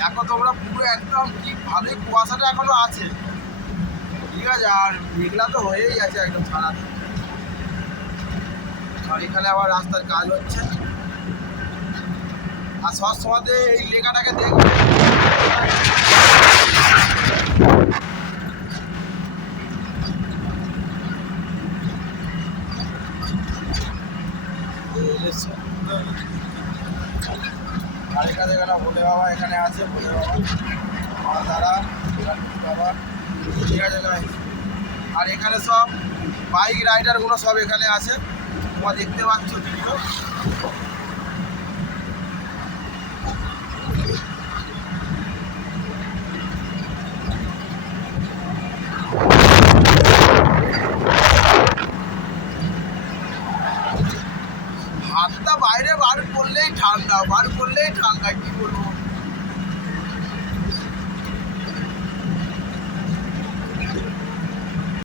দেখো তোমরা পুরো একদম কি ভালোই কুয়াশাটা এখনো আছে, ঠিক আছে। আর মেঘলা তো হয়েই গেছে একদম সারাদিন। আর এখানে আবার রাস্তার কাজ হচ্ছে। আর সব সময়তে এই লেখাটাকে দেখবে, আর এখানে ভোলে বাবা এখানে আছে, ভোলে বাবা মা তারা বাবা, ঠিক আছে গাইস। আর এখানে সব বাইক রাইডারগুলো সব এখানে আছে, তোমরা দেখতে পাচ্ছ ভিডিও।